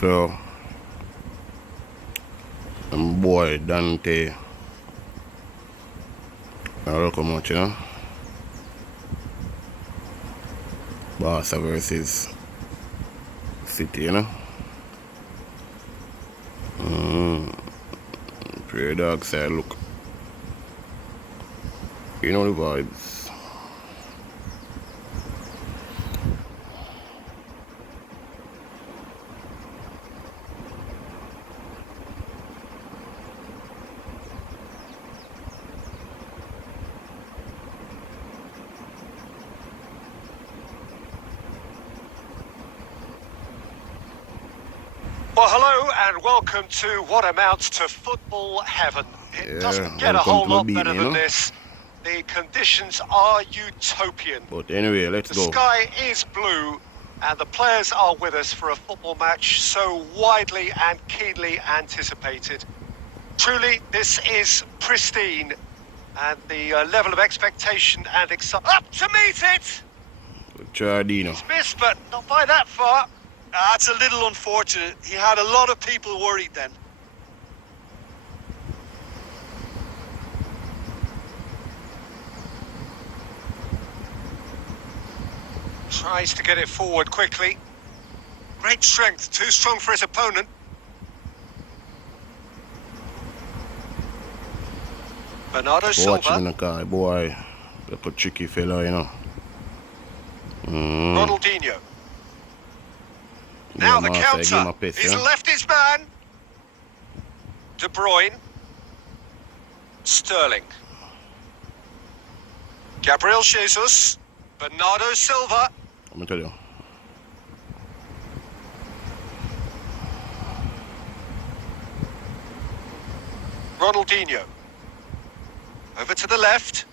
So, boy, Dontae. Look how much, you know? Barca versus City, you know? Pretty dark side look. You know the vibes. Well, hello and welcome to what amounts to football heaven. It doesn't get a whole lot better than this. The conditions are utopian. But anyway, let's go. The sky is blue and the players are with us for a football match so widely and keenly anticipated. Truly, this is pristine and the level of expectation and excitement up to meet it! Giardino. It's missed, but not by that far. That's a little unfortunate. He had a lot of people worried then. Tries to get it forward quickly. Great strength, too strong for his opponent. Bernardo Silva. Watch him in the car, boy. Look a tricky fella, you know. Ronaldinho. Now the counter. He's left his man. De Bruyne. Sterling. Gabriel Jesus. Bernardo Silva. I'm gonna tell you. Ronaldinho. Over to the left.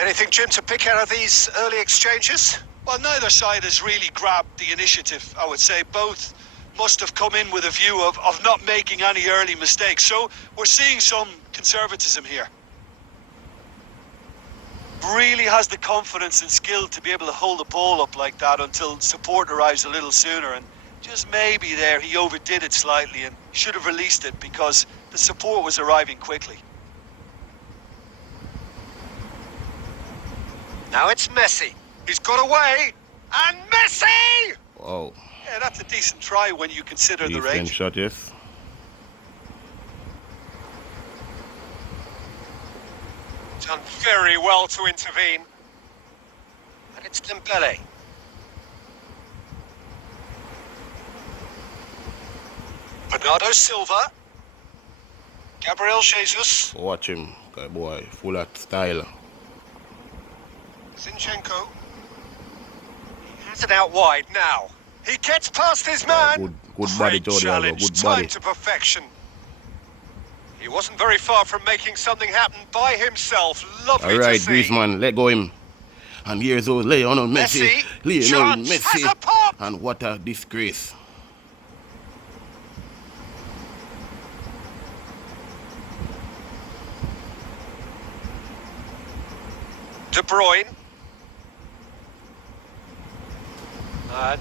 Anything, Jim, to pick out of these early exchanges? Well, neither side has really grabbed the initiative, I would say. Both must have come in with a view of not making any early mistakes. So we're seeing some conservatism here. Really has the confidence and skill to be able to hold the ball up like that until support arrives a little sooner. And just maybe there he overdid it slightly and should have released it because the support was arriving quickly. Now it's Messi. He's got away, and Messi! Wow. Yeah, that's a decent try when you consider the range. Shot, yes. Done very well to intervene. And it's Dembele. Bernardo Silva. Gabriel Jesus. Watch him, boy. Full of style. Zinchenko. He has it out wide now. He gets past his man. Good body, Jordan. Good body. Time to perfection. He wasn't very far from making something happen by himself. Lovely to see. All right, Griezmann, let go him. And here's old Lionel Messi. Lionel Messi. Has a pop. And what a disgrace. De Bruyne.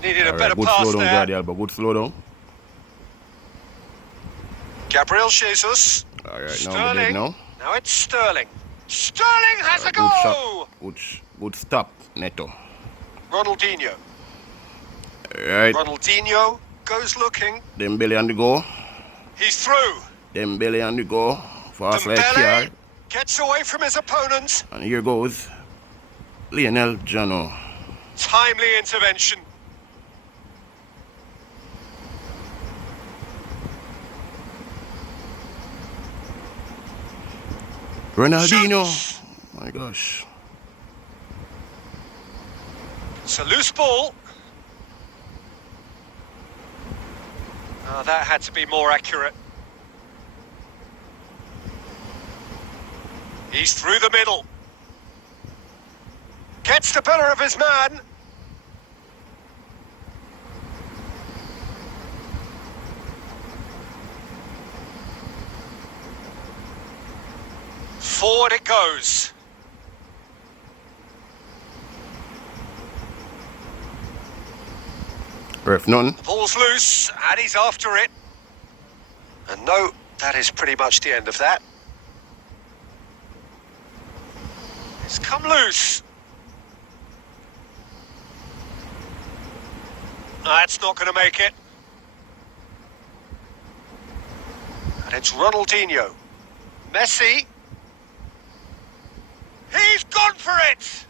Needed a better pass slow down, there. Guardian, but good slow down. Gabriel Jesus. All right, Sterling. Now it's Sterling. Sterling has a goal. Good stop, Neto. Ronaldinho. All right. Ronaldinho goes looking. Dembele on the go. He's through. Dembele on the go. Fast like car. Gets away from his opponent. And here goes Lionel Jano. Timely intervention. Ronaldinho. My gosh. It's a loose ball. Oh, that had to be more accurate. He's through the middle. Gets the better of his man. Forward it goes. Ref, none. The ball's loose, and he's after it. And no, that is pretty much the end of that. It's come loose. That's not going to make it. And it's Ronaldinho. Messi. He's gone for it!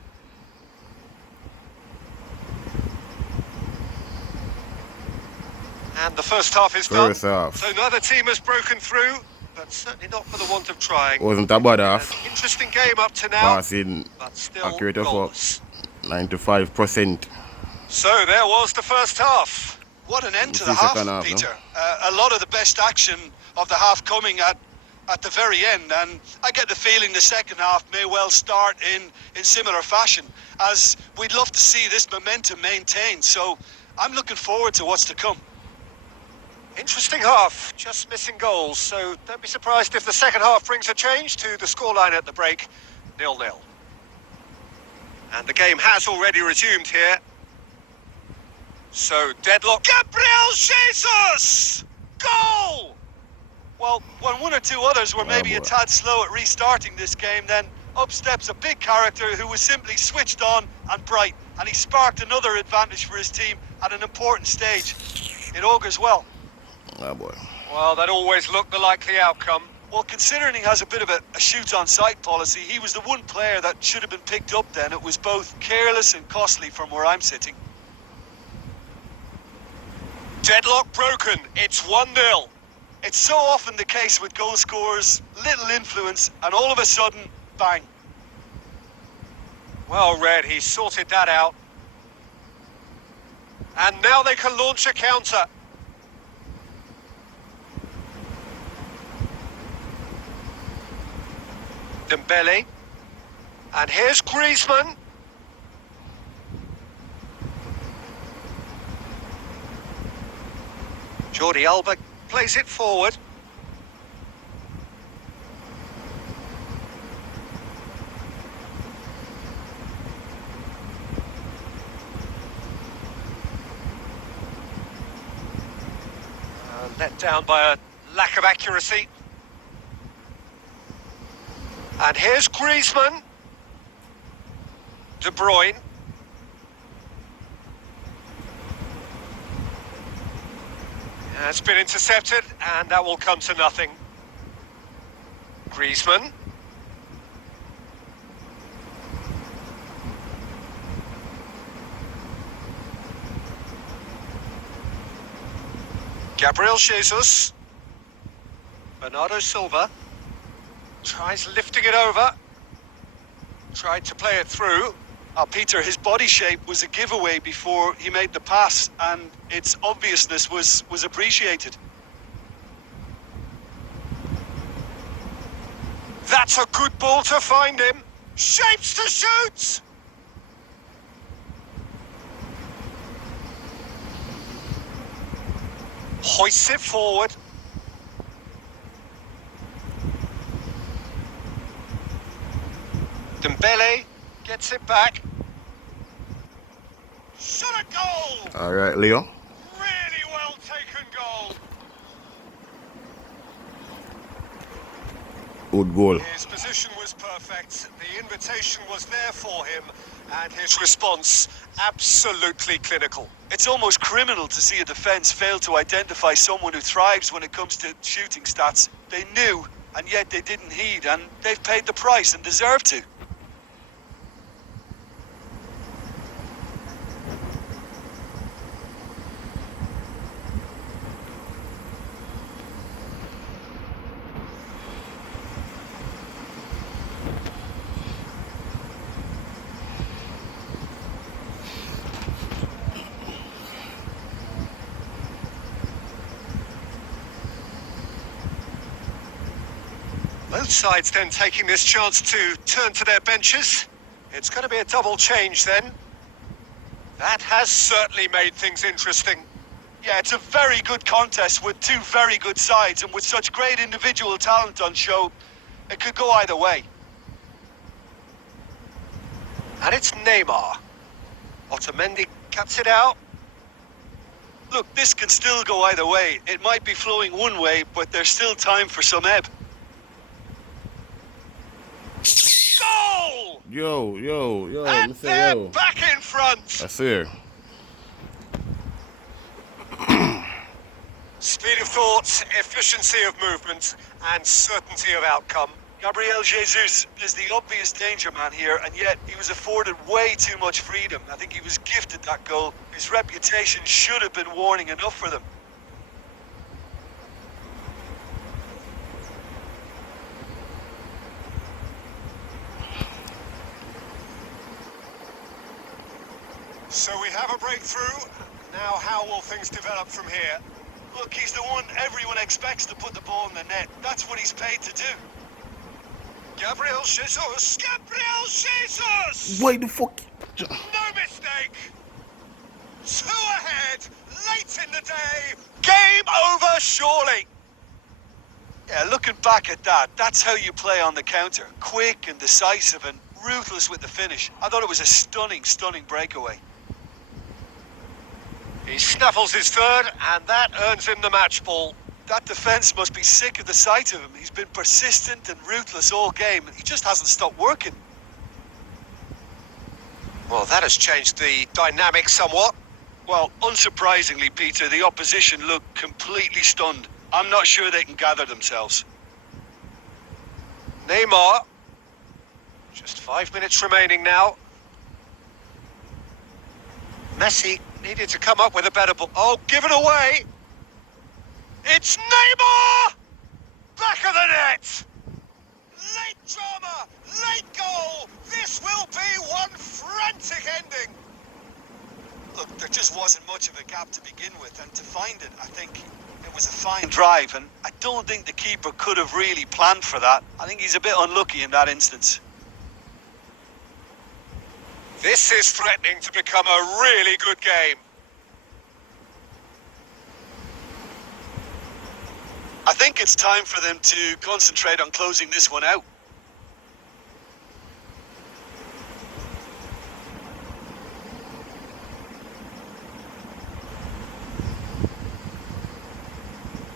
And the first half is done. First half. So neither team has broken through, but certainly not for the want of trying. Wasn't a bad half. An interesting game up to now, Passing but still accurate of goalless. 95%. So there was the first half. What an end to It's the the half, second half, Peter. A lot of the best action of the half coming at the very end, and I get the feeling the second half may well start in similar fashion, as we'd love to see this momentum maintained. So I'm looking forward to what's to come. Interesting half, just missing goals, so don't be surprised if the second half brings a change to the scoreline at the break, 0-0. And the game has already resumed here. So, deadlock. Gabriel Jesus! Goal! Well, when one or two others were maybe a boy. tad slow at restarting this game, then up steps a big character who was simply switched on and bright, and he sparked another advantage for his team at an important stage. It augurs well. Oh boy. Well, that always looked the likely outcome. Well, considering he has a bit of a shoot-on-sight policy, he was the one player that should have been picked up then. It was both careless and costly from where I'm sitting. Deadlock broken, it's 1-0. It's so often the case with goal scorers, little influence, and all of a sudden, bang. Well read, he sorted that out. And now they can launch a counter. Dembele. And here's Griezmann. Jordi Alba plays it forward. Let down by a lack of accuracy. And here's Griezmann. De Bruyne. It's been intercepted, and that will come to nothing. Griezmann. Gabriel Jesus. Bernardo Silva. Tries lifting it over. Tried to play it through. Peter, his body shape was a giveaway before he made the pass, and its obviousness was appreciated. That's a good ball to find him. Shapes to shoot! Hoists it forward. Dembele gets it back. Shot a goal! All right, Leo. Really well taken goal. Good goal. His position was perfect. The invitation was there for him, and his response absolutely clinical. It's almost criminal to see a defence fail to identify someone who thrives when it comes to shooting stats. They knew, and yet they didn't heed, and they've paid the price and deserve to. Both sides then taking this chance to turn to their benches. It's going to be a double change then. That has certainly made things interesting. Yeah, it's a very good contest with two very good sides, and with such great individual talent on show, it could go either way. And it's Neymar. Otamendi cuts it out. Look, this can still go either way. It might be flowing one way, but there's still time for some ebb. Goal! Yo. And Mr. they're Yo. back in front. That's it. Speed of thought, efficiency of movement, and certainty of outcome. Gabriel Jesus is the obvious danger man here, and yet he was afforded way too much freedom. I think he was gifted that goal. His reputation should have been warning enough for them. So we have a breakthrough. Now how will things develop from here? Look, he's the one everyone expects to put the ball in the net. That's what he's paid to do. Gabriel Jesus! Gabriel Jesus! Wait the fuck. No mistake! 2 ahead, late in the day. Game over, surely. Yeah, looking back at that, that's how you play on the counter. Quick and decisive and ruthless with the finish. I thought it was a stunning breakaway. He snaffles his third, and that earns him the match ball. That defence must be sick of the sight of him. He's been persistent and ruthless all game. He just hasn't stopped working. Well, that has changed the dynamic somewhat. Well, unsurprisingly, Peter, the opposition look completely stunned. I'm not sure they can gather themselves. Neymar. Just 5 minutes remaining now. Messi needed to come up with a better ball. Oh, give it away! It's Neymar! Back of the net! Late drama, late goal! This will be one frantic ending! Look, there just wasn't much of a gap to begin with, and to find it, I think it was a fine drive, and I don't think the keeper could have really planned for that. I think he's a bit unlucky in that instance. This is threatening to become a really good game. I think it's time for them to concentrate on closing this one out.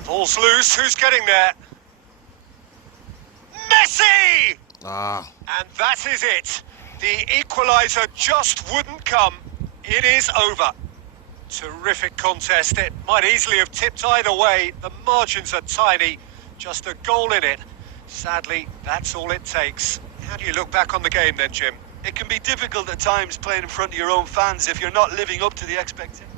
Ball's loose, who's getting there? Messi! And that is it. The equaliser just wouldn't come. It is over. Terrific contest. It might easily have tipped either way. The margins are tiny. Just a goal in it. Sadly, that's all it takes. How do you look back on the game then, Jim? It can be difficult at times playing in front of your own fans if you're not living up to the expectations.